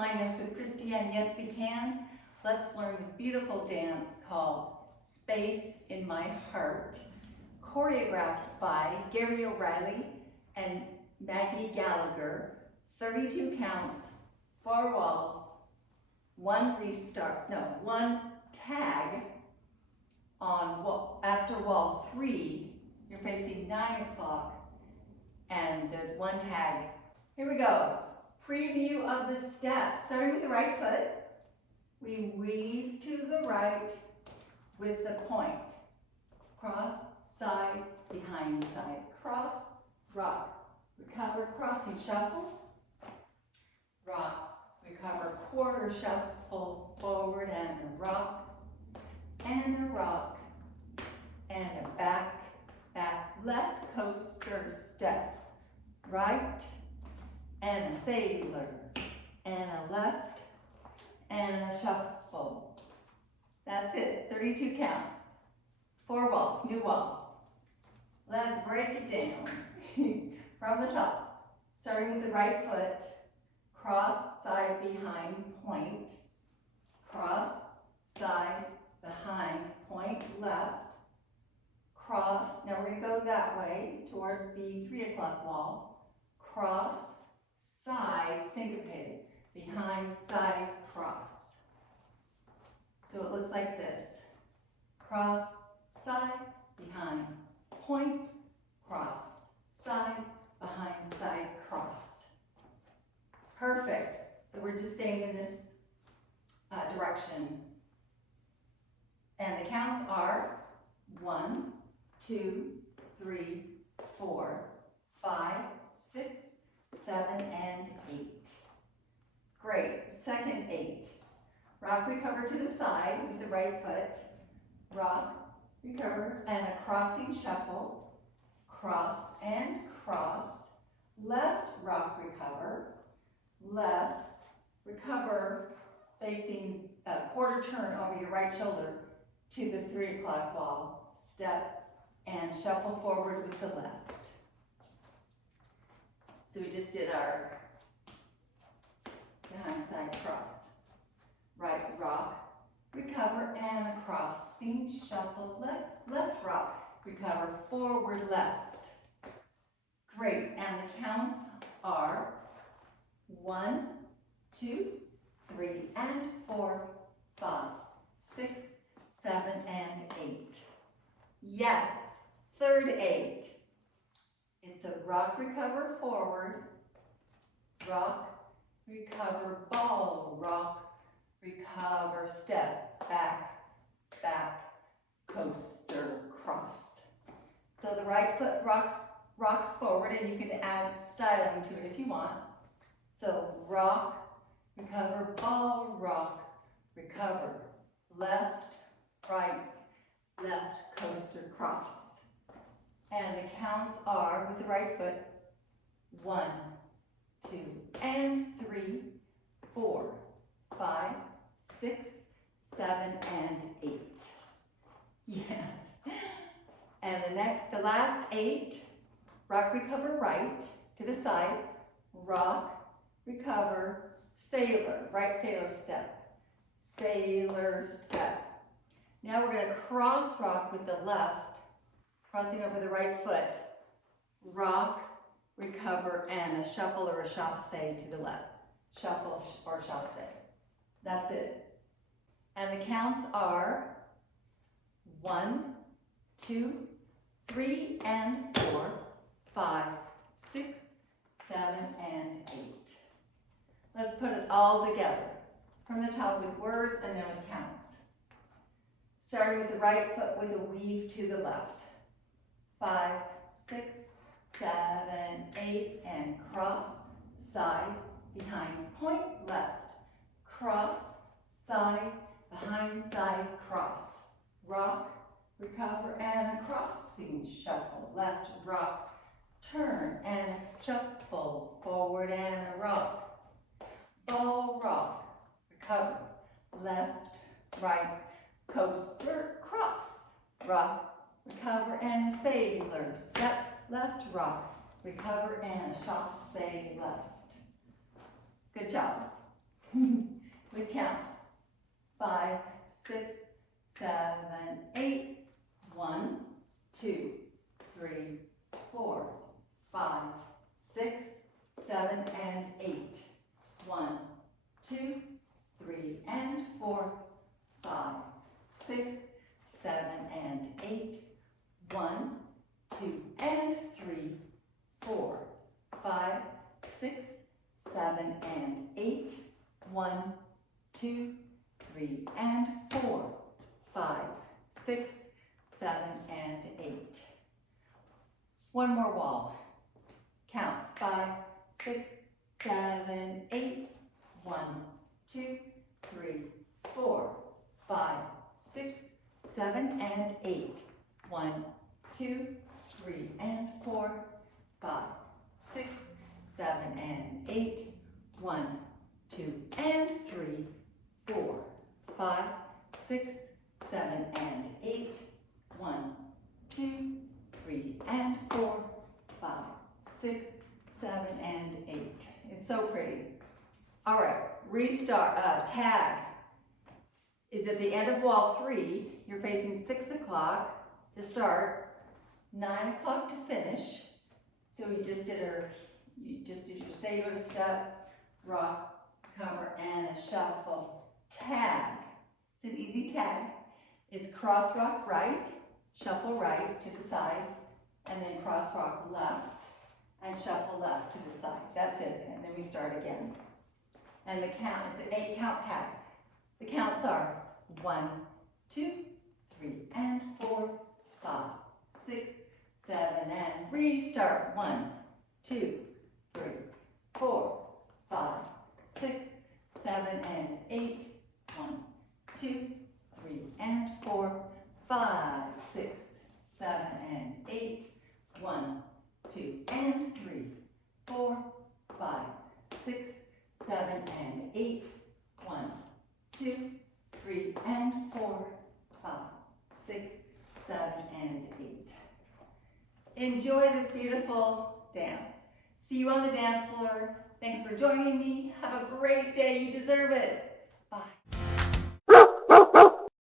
Line Dance with Christy, and yes we can. Let's learn this beautiful dance called Space in My Heart, choreographed by Gary O'Reilly and Maggie Gallagher. 32 counts, 4 walls, one tag on after wall 3. You're facing 9 o'clock, and there's one tag. Here we go. Preview of the steps. Starting with the right foot, we weave to the right with the point. Cross, side, behind, side. Cross, rock, recover, crossing, shuffle. Rock, recover, quarter shuffle, forward and a rock, and a rock, and a back, back, left coaster step. Right, and a sailor, and a left, and a shuffle. That's it, 32 counts. 4 walls, new wall. Let's break it down from the top. Starting with the right foot, cross, side, behind, point. Cross, side, behind, point, left. Cross, now we're gonna go that way towards the 3 o'clock wall. Cross, side, syncopated, behind, side, cross. So it looks like this. Cross, side, behind, point, cross, side, behind, side, cross. Perfect. So we're just staying in this direction. And the counts are 1, 2, 3, 4, 5, 6, 7, and 8. Great. Second 8. Rock, recover to the side with the right foot. Rock, recover, and a crossing shuffle. Cross and cross. Left, rock, recover. Left, recover, facing a quarter turn over your right shoulder to the 3 o'clock wall. Step and shuffle forward with the left. So we just did our behind side cross. Right rock, recover, and a crossing shuffle, left rock, recover, forward left. Great, and the counts are 1, 2, 3, and 4, 5, 6, 7, and 8. Yes, third 8. It's a rock, recover, forward, rock, recover, ball, rock, recover, step, back, back, coaster, cross. So the right foot rocks forward, and you can add styling to it if you want. So rock, recover, ball, rock, recover, left, right, left, coaster, cross. And the counts are, with the right foot, 1, 2, and 3, 4, 5, 6, 7, and 8. Yes. And the last 8, rock, recover, right, to the side, rock, recover, sailor, right sailor step, sailor step. Now we're gonna cross rock with the left, crossing over the right foot, rock, recover, and a shuffle or a chasse to the left. Shuffle or chasse. That's it. And the counts are 1, 2, 3, and 4, 5, 6, 7, and 8. Let's put it all together. From the top with words and then with counts. Starting with the right foot with a weave to the left. 5, 6, 7, 8, and cross, side, behind, point, left. Cross, side, behind, side, cross. Rock, recover, and a crossing shuffle. Left, rock, turn, and shuffle. Forward, and a rock. Ball, rock, recover. Left, right, coaster, cross. Rock, recover, and a sailor step, left rock, recover, and a chasse left. Good job. with counts. 5, 6, 7, 8. 1, 2, 3, 4, 5, 6, 7, and 8. 1, 2, 3, and 4, 5, 6, 7, and 8. 1, 2, and 3, 4, 5, 6, 7, and 8. 1, 2, 3, and 4, 5, 6, 7, and 8. One more wall. Counts. 5, 6, 7, 8. 1, 2, 3, 4, 5, 6, 7, and 8. 1, 2, 3, and 4, 5, 6, 7, and 8. 1, 2, and 3, 4, 5, 6, 7, and 8. 1, 2, 3, and 4, 5, 6, 7, and 8. It's so pretty. All right, restart, tag is at the end of wall 3. You're facing 6 o'clock to start, 9 o'clock to finish. So you just did your sailor step, rock, cover, and a shuffle. Tag, it's an easy tag. It's cross rock right, shuffle right to the side, and then cross rock left, and shuffle left to the side. That's it, and then we start again. And the count, it's an 8 count tag. The counts are 1, 2, 3, and 4, 5, 6, 7, and restart. 1, 2, 3, 4, 5, 6, 7, and 8. 1, 2, 3, and 4, 5, 6, 7, and 8. 1, 2, and 3, 4, 5, 6, 7, and 8. 1, 2, 3, and 4, 5, 6, 7, and 8. Enjoy this beautiful dance. See you on the dance floor. Thanks for joining me. Have a great day. You deserve it. Bye.